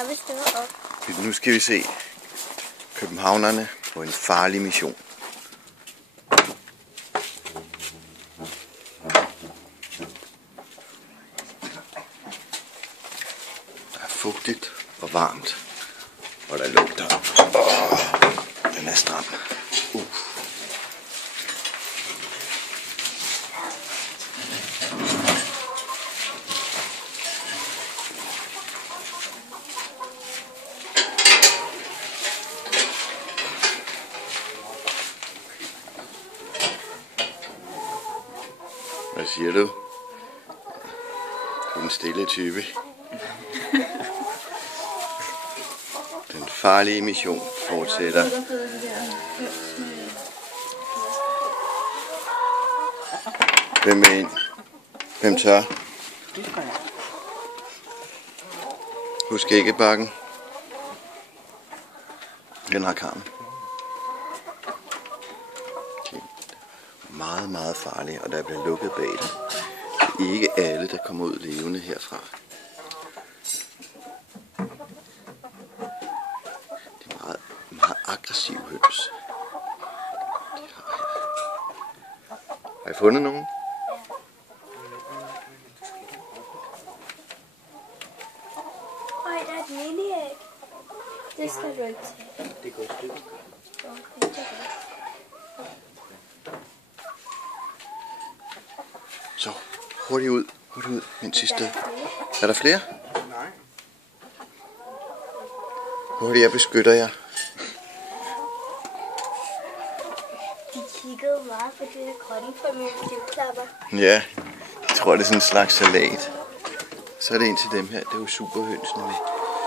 Jeg vil stå op. Nu skal vi se københavnerne på en farlig mission. Der er fugtigt og varmt, og der lugter. Den er stram. Hvad siger du? Du er en stille type. Den farlige mission fortsætter. Hvem er ind? Hvem tør? Husk æggebakken. Den har karmen. Meget, meget farlig, og der bliver lukket bag det. Det er ikke alle, der kommer ud levende herfra. Det er meget, meget aggressive høns. Har I fundet nogen? Øj, der er et mini-æg. Det skal du ikke tage. Det går stykker. Så, hurtigt ud, mens I sted. Er der flere? Nej. Hurtigt, jeg beskytter jer. De kiggede meget på det her grønne på mine klipklapper. Ja, jeg tror, det er sådan en slags salat. Så er det en til dem her, det er jo superhønsene med.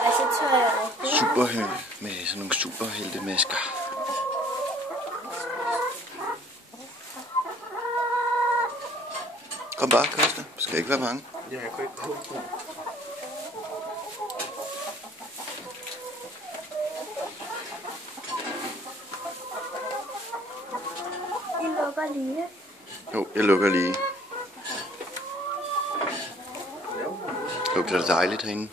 Og så tror jeg også. Superhøn med sådan nogle superheltemasker. Kom bare, Costa. Du skal ikke være bange. Ja, jeg kunne ikke gå på. De lukker lige. Jo, jeg lukker lige. Lugter det dejligt herinde?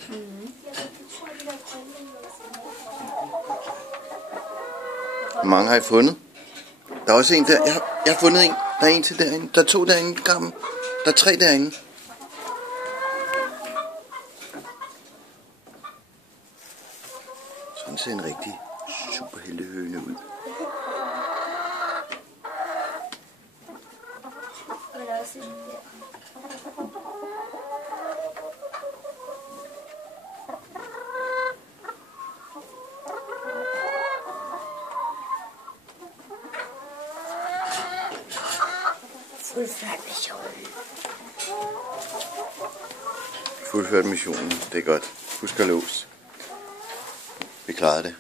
Hvor mange har I fundet? Der er også en der. Jeg har fundet en. Der er en til derinde. Der er 2 derinde, Carmen. Der er 3 derinde. Sådan ser en rigtig superheltehøne ud. Og der er også en der. Fuldført missionen. Fuldført missionen. Det er godt. Husk at låse. Vi klarede det.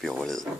Vi overlevede.